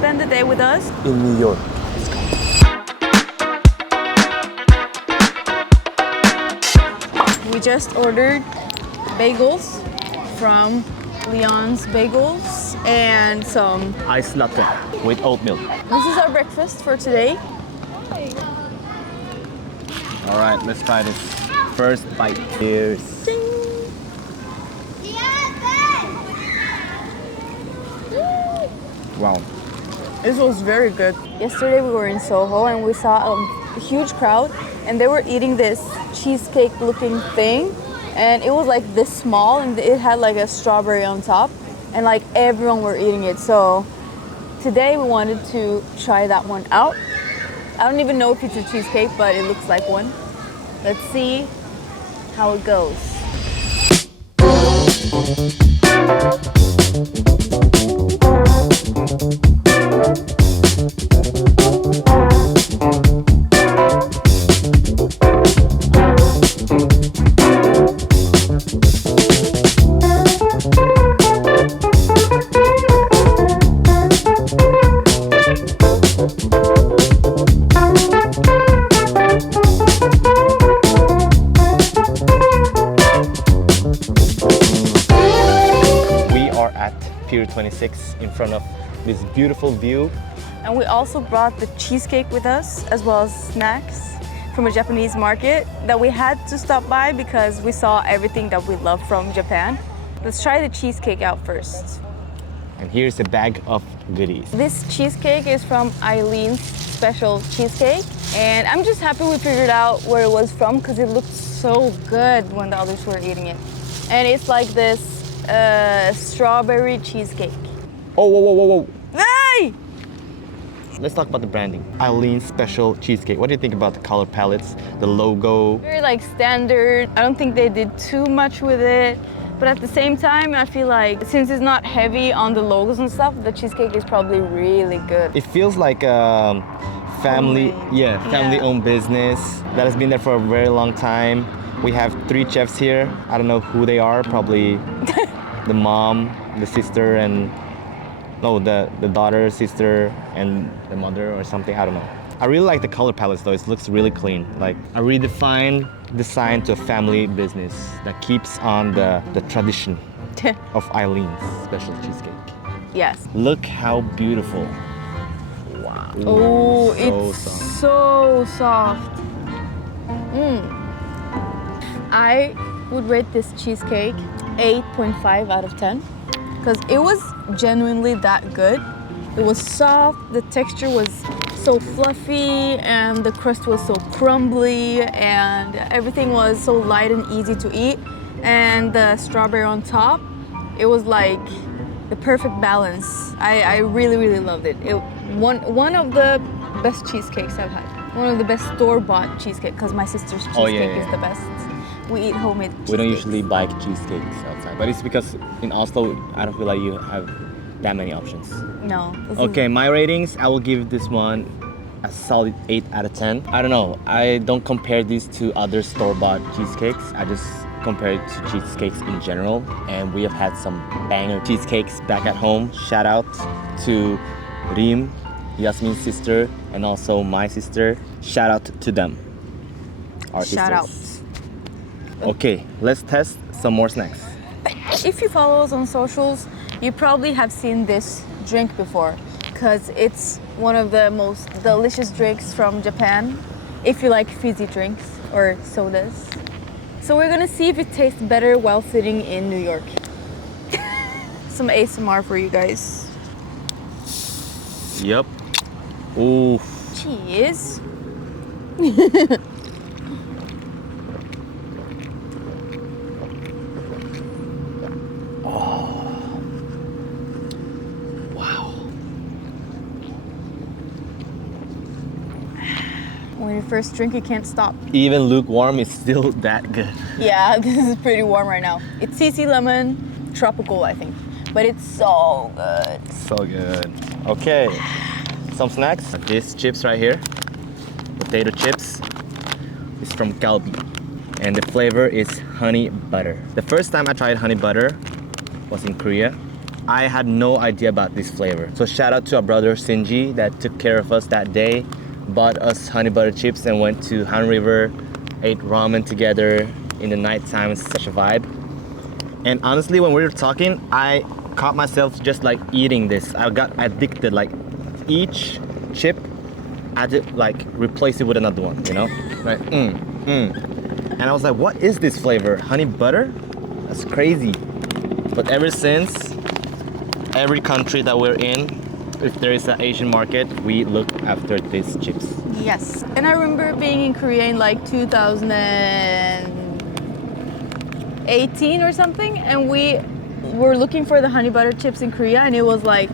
spend the day with us? In New York. We just ordered bagels from Leon's Bagels and some. Iced latte with oat milk. This is our breakfast for today. All right, let's try this. First bite. Cheers. Wow. This was very good. Yesterday we were in Soho and we saw a huge crowd and they were eating this cheesecake looking thing and it was like this small and it had like a strawberry on top and like everyone were eating it. So today we wanted to try that one out. I don't even know if it's a cheesecake, but it looks like one. Let's see how it goes. Pier 26 in front of this beautiful view. And we also brought the cheesecake with us as well as snacks from a Japanese market that we had to stop by because we saw everything that we love from Japan. Let's try the cheesecake out first. And here's a bag of goodies. This cheesecake is from Eileen's Special Cheesecake and I'm just happy we figured out where it was from because it looked so good when the others were eating it. And it's like this strawberry cheesecake. Oh, whoa, whoa, whoa, whoa. Hey! Let's talk about the branding. Eileen's Special Cheesecake. What do you think about the color palettes, the logo? Very like standard. I don't think they did too much with it. But at the same time, I feel like since it's not heavy on the logos and stuff, the cheesecake is probably really good. It feels like a family-owned business that has been there for a very long time. We have 3 chefs here. I don't know who they are, probably the mom, the sister, and the daughter, sister, and the mother or something, I don't know. I really like the color palettes though, it looks really clean. Like a redefined design to a family business that keeps on the tradition of Eileen's Special Cheesecake. Yes. Look how beautiful. Wow. Oh, so it's soft. so soft. I would rate this cheesecake 8.5 out of 10 because it was genuinely that good. It was soft, the texture was so fluffy and the crust was so crumbly and everything was so light and easy to eat. And the strawberry on top, it was like the perfect balance. I really, really loved it. One of the best cheesecakes I've had. One of the best store-bought cheesecake because my sister's cheesecake is the best. We eat homemade cheesecakes. We don't usually buy cheesecakes outside, but it's because in Oslo, I don't feel like you have that many options. No. Okay, my ratings, I will give this one a solid 8 out of 10. I don't know, I don't compare these to other store-bought cheesecakes. I just compare it to cheesecakes in general. And we have had some banger cheesecakes back at home. Shout out to Rim, Yasmin's sister, and also my sister. Shout out to them, our Shout out. sisters. Okay, let's test some more snacks. If you follow us on socials, you probably have seen this drink before because it's one of the most delicious drinks from Japan if you like fizzy drinks or sodas. So we're gonna see if it tastes better while sitting in New York. Some ASMR for you guys. Yep. Ooh. Cheers. When you first drink, you can't stop. Even lukewarm is still that good. Yeah, this is pretty warm right now. It's CC lemon, tropical, I think. But it's so good. So good. Okay, some snacks. These chips right here, potato chips. It's from Galbi. And the flavor is honey butter. The first time I tried honey butter was in Korea. I had no idea about this flavor. So shout out to our brother Shinji that took care of us that day, bought us honey butter chips and went to Han River, ate ramen together in the nighttime. It's such a vibe. And honestly, when we were talking, I caught myself just like eating this. I got addicted. Like each chip, I had to like replace it with another one, you know? Like, And I was like, what is this flavor? Honey butter? That's crazy. But ever since, every country that we're in, if there is an Asian market, we look after these chips. Yes. And I remember being in Korea in like 2018 or something, and we were looking for the honey butter chips in Korea, and it was like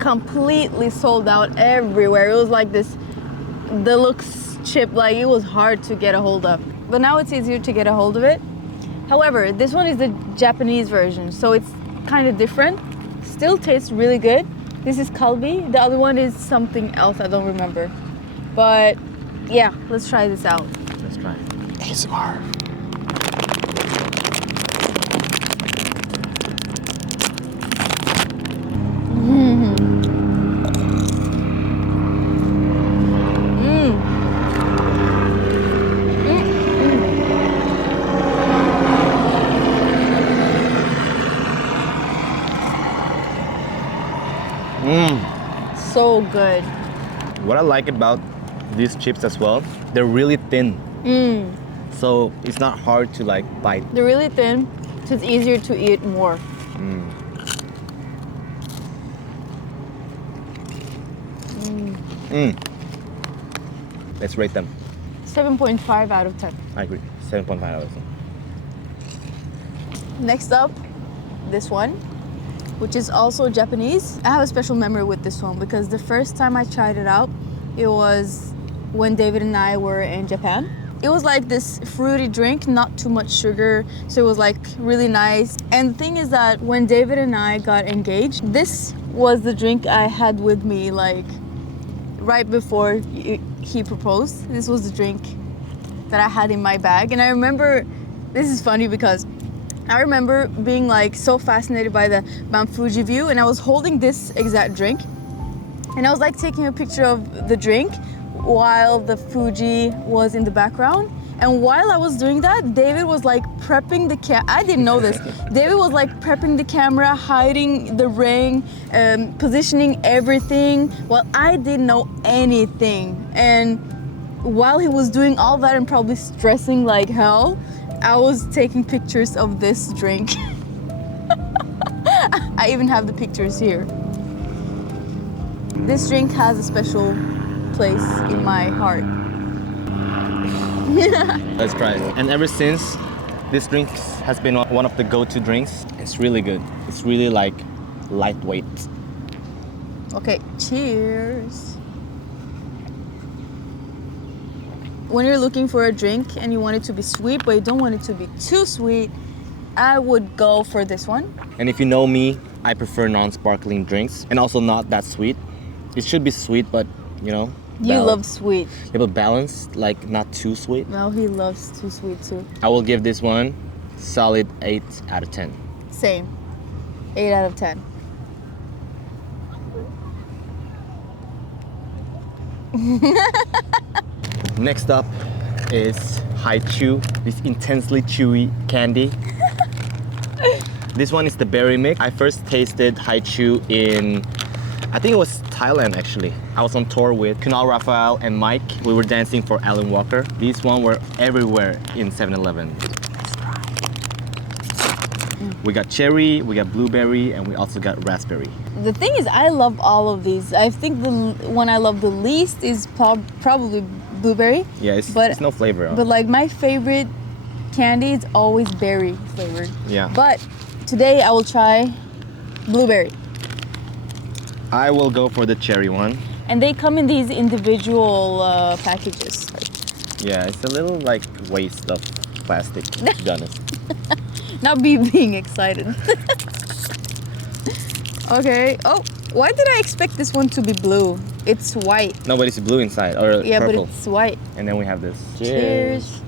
completely sold out everywhere. It was like this deluxe chip, like it was hard to get a hold of. But now it's easier to get a hold of it. However, this one is the Japanese version, so it's kind of different. Still tastes really good. This is kalbi. The other one is something else, I don't remember. But yeah, let's try this out. Let's try. ASMR. So good. What I like about these chips as well, they're really thin. So it's not hard to like bite. They're really thin, so it's easier to eat more. Let's rate them. 7.5 out of 10. I agree. 7.5 out of 10. Next up, this one, which is also Japanese. I have a special memory with this one because the first time I tried it out, it was when David and I were in Japan. It was like this fruity drink, not too much sugar, so it was like really nice. And the thing is that when David and I got engaged, this was the drink I had with me like right before he proposed. This was the drink that I had in my bag. And I remember, this is funny because I remember being like so fascinated by the Mount Fuji view, and I was holding this exact drink, and I was like taking a picture of the drink while the Fuji was in the background. And while I was doing that, David was like prepping the I didn't know this. David was like prepping the camera, hiding the ring, positioning everything. Well, I didn't know anything. And while he was doing all that and probably stressing like hell, I was taking pictures of this drink. I even have the pictures here. This drink has a special place in my heart. Let's try it. And ever since, this drink has been one of the go-to drinks. It's really good. It's really like lightweight. Okay, cheers. When you're looking for a drink and you want it to be sweet, but you don't want it to be too sweet, I would go for this one. And if you know me, I prefer non-sparkling drinks and also not that sweet. It should be sweet, but you know. You love sweet. Yeah, but balanced, like not too sweet. No, he loves too sweet too. I will give this one solid 8 out of 10. Same. 8 out of 10. Next up is Haichu, this intensely chewy candy. This one is the berry mix. I first tasted Haichu in, I think it was Thailand actually. I was on tour with Kunal Raphael and Mike. We were dancing for Alan Walker. These one were everywhere in 7-Eleven. We got cherry, we got blueberry, and we also got raspberry. The thing is, I love all of these. I think the one I love the least is probably blueberry. Yeah, it's no flavor. But like my favorite candy is always berry flavored. Yeah. But today I will try blueberry. I will go for the cherry one. And they come in these individual packages. Yeah, it's a little like waste of plastic, to be honest. Not being excited. Okay. Oh, why did I expect this one to be blue? It's white. No, but it's blue inside, or Yeah, purple. but it's white. And then we have this. Cheers.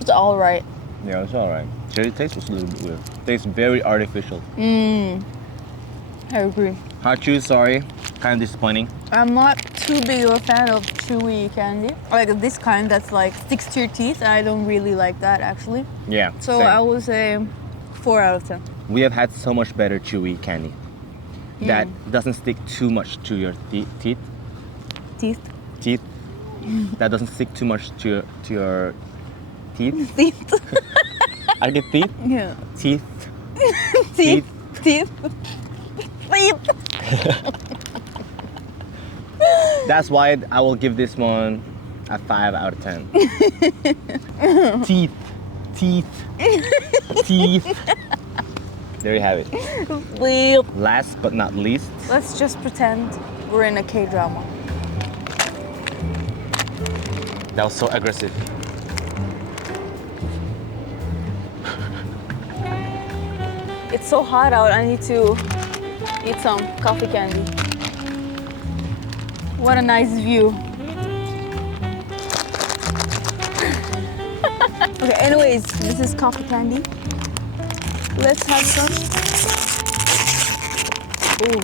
It's all right. Yeah, it's all right. cherry taste was a little bit weird. Tastes very artificial. I agree. Hot chews, sorry. Kind of disappointing. I'm not too big of a fan of chewy candy. Like this kind that's like sticks to your teeth. I don't really like that actually. Yeah. So same. I would say 4 out of 10. We have had so much better chewy candy that doesn't stick too much to your teeth. Teeth. Teeth. That doesn't stick too much to your teeth. Teeth. I get teeth. Yeah. Teeth. Teeth. Teeth. Teeth. That's why I will give this one a 5 out of 10. Teeth. Teeth. Teeth. There you have it. Teeth. Last but not least, Let's just pretend we're in a K-drama. that was so aggressive. It's so hot out. I need to eat some coffee candy. What a nice view. Okay, anyways, this is coffee candy. Let's have some. Ooh,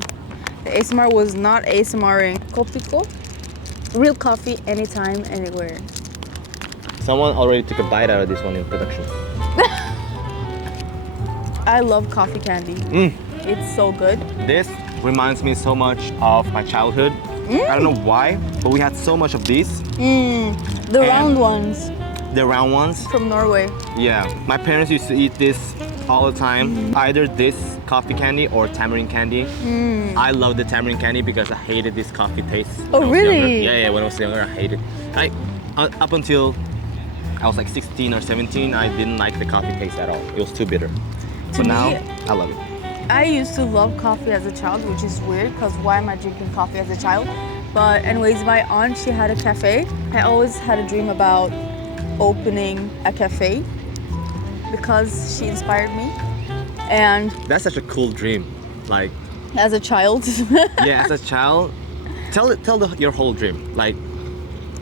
the ASMR was not ASMRing. Kopiko. Real coffee anytime, anywhere. Someone already took a bite out of this one in production. I love coffee candy. It's so good. This reminds me so much of my childhood. I don't know why, but we had so much of these. The round ones The round ones. from Norway. Yeah, my parents used to eat this all the time. Either this coffee candy or tamarind candy. I love the tamarind candy because I hated this coffee taste. Oh, when I was younger. really? Yeah, when I was younger, I hated it. Up until I was like 16 or 17, I didn't like the coffee taste at all. It was too bitter. But now, me- I love it. I used to love coffee as a child, which is weird because why am I drinking coffee as a child? But anyways, my aunt, she had a cafe. I always had a dream about opening a cafe because she inspired me. And That's such a cool dream. Like, as a child, yeah, as a child, tell your whole dream. Like,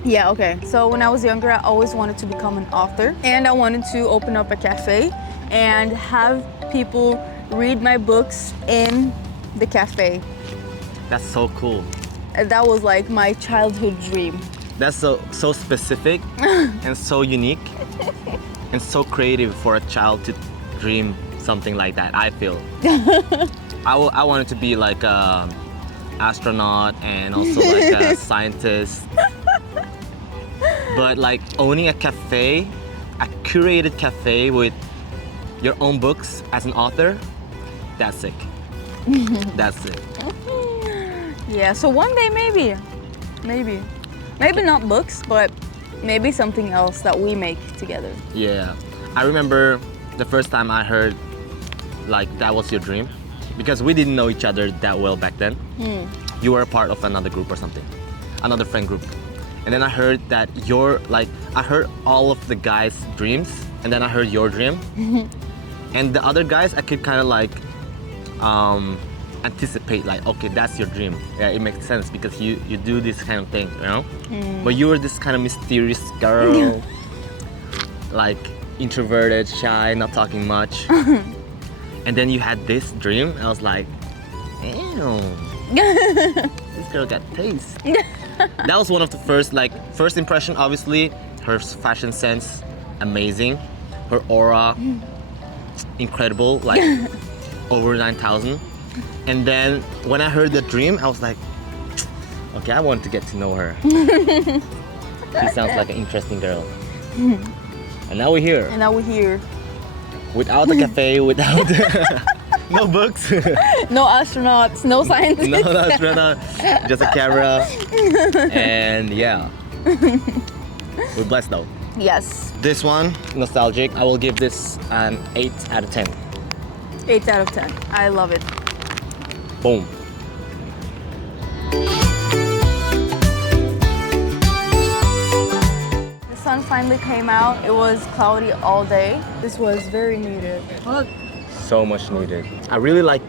yeah, okay. So when I was younger, I always wanted to become an author and I wanted to open up a cafe and have people read my books in the cafe. that's so cool. And that was like my childhood dream. That's so specific and so unique and so creative for a child to dream something like that, I feel. I wanted to be like a astronaut and also like a scientist. But like owning a cafe, a curated cafe with your own books as an author, that's sick. That's sick. Yeah, so one day maybe not books, but maybe something else that we make together. Yeah, I remember the first time I heard like that was your dream, because we didn't know each other that well back then. You were a part of another group or something, another friend group, and then I heard that I heard all of the guys' dreams, and then I heard your dream, and the other guys I could kind of like anticipate, like, okay, that's your dream. Yeah, it makes sense because you do this kind of thing, you know. But you were this kind of mysterious girl, like introverted, shy, not talking much. And then you had this dream. I was like, ew, this girl got taste. That was one of the first impression. Obviously, her fashion sense, amazing. Her aura, incredible, like over 9,000. And then when I heard the dream, I was like, okay, I want to get to know her. She sounds like an interesting girl. And now we're here. And now we're here. Without a cafe, without no books, No astronauts, no scientists. no astronaut, just a camera. And yeah, we're blessed though. Yes, This one, nostalgic, I will give this an 8 out of 10. 8 out of 10. I love it. Boom. The sun finally came out. It was cloudy all day. This was very needed. So much needed. I really like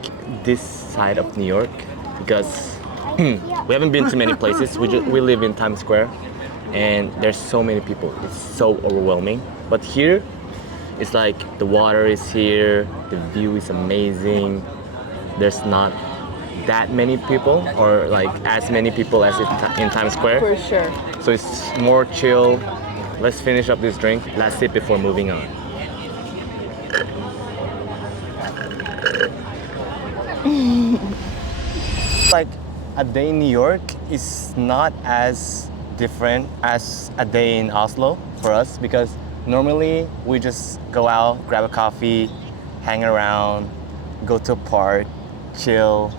this side of New York because we haven't been to many places. We live in Times Square and there's so many people. It's so overwhelming. But here, It's like the water is here, the view is amazing. There's not that many people, or like as many people as in Times Square. For sure. So it's more chill. Let's finish up this drink. Last sip before moving on. Like a day in New York is not as different as a day in Oslo for us, because normally we just go out, grab a coffee, hang around, go to a park, chill,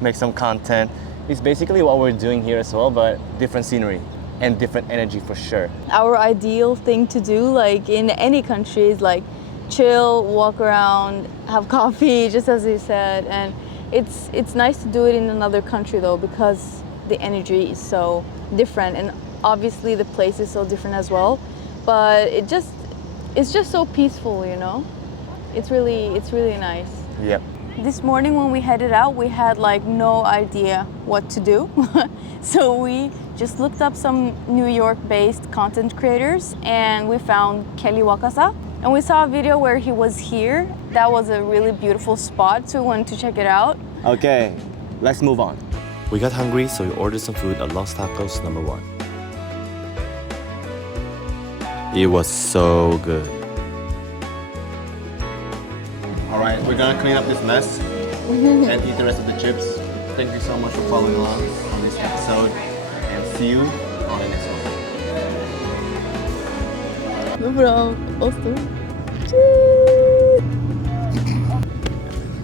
make some content. It's basically what we're doing here as well, but different scenery and different energy for sure. Our ideal thing to do, like in any country, is like chill, walk around, have coffee, just as you said. And it's nice to do it in another country though, because the energy is so different, and obviously the place is so different as well. But it's just so peaceful, you know. It's really nice. Yep. This morning when we headed out, we had like no idea what to do. So we just looked up some New York-based content creators, and we found Kelly Wakasa. And we saw a video where he was here. That was a really beautiful spot, so we wanted to check it out. Okay, let's move on. We got hungry, so we ordered some food at Los Tacos #1. It was so good. All right, we're gonna clean up this mess and eat the rest of the chips. Thank you so much for following along on this episode, and see you on the next one. No bra, oss då. Cheers!